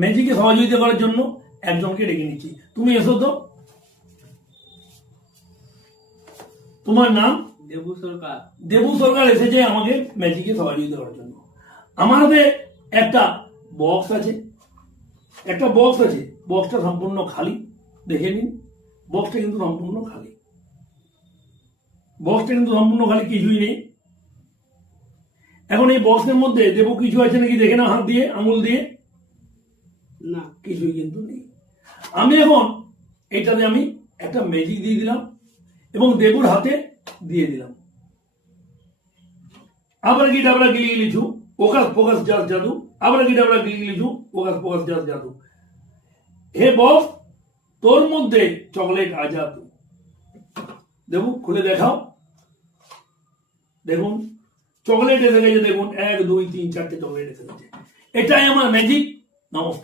ম্যাজিকে সহযোগিতা করার জন্য একজনকে ডেকে নিচ্ছি। তুমি এসো তো। তোমার নাম? দেবু সরকার। দেবু সরকার এসেছে আমাকে ম্যাজিকে সহযোগিতা করার জন্য। আমার হাতে একটা বক্স আছে, বক্সটা সম্পূর্ণ খালি। দেখে নিন, বক্সটা কিন্তু সম্পূর্ণ খালি, কিছুই নেই। এখন এই বক্সের মধ্যে দেবু কিছু আছে নাকি দেখে না, হাত দিয়ে, আঙুল দিয়ে। না, কিছুই কিন্তু নেই। আমি এখন এটাতে আমি একটা ম্যাজিক দিয়ে দিলাম এবং দেবুর হাতে দিয়ে দিলাম। আবার কি ডাবরা গিলি গিলিছু, ওকাস ফোকাস জাস জাদু। আবার কি ডাবরা গিলি গিলিছু, ওকাস ফোকাস জাস জাদু। হে বক্স, তোর মধ্যে চকলেট আজাদু। দেবু খুলে দেখাও। দেখুন চকলেট এসে গেছে, দেখুন 1 2 3 4টে চকলেট এসে গেছে। এটাই আমার ম্যাজিক। নমস্কার।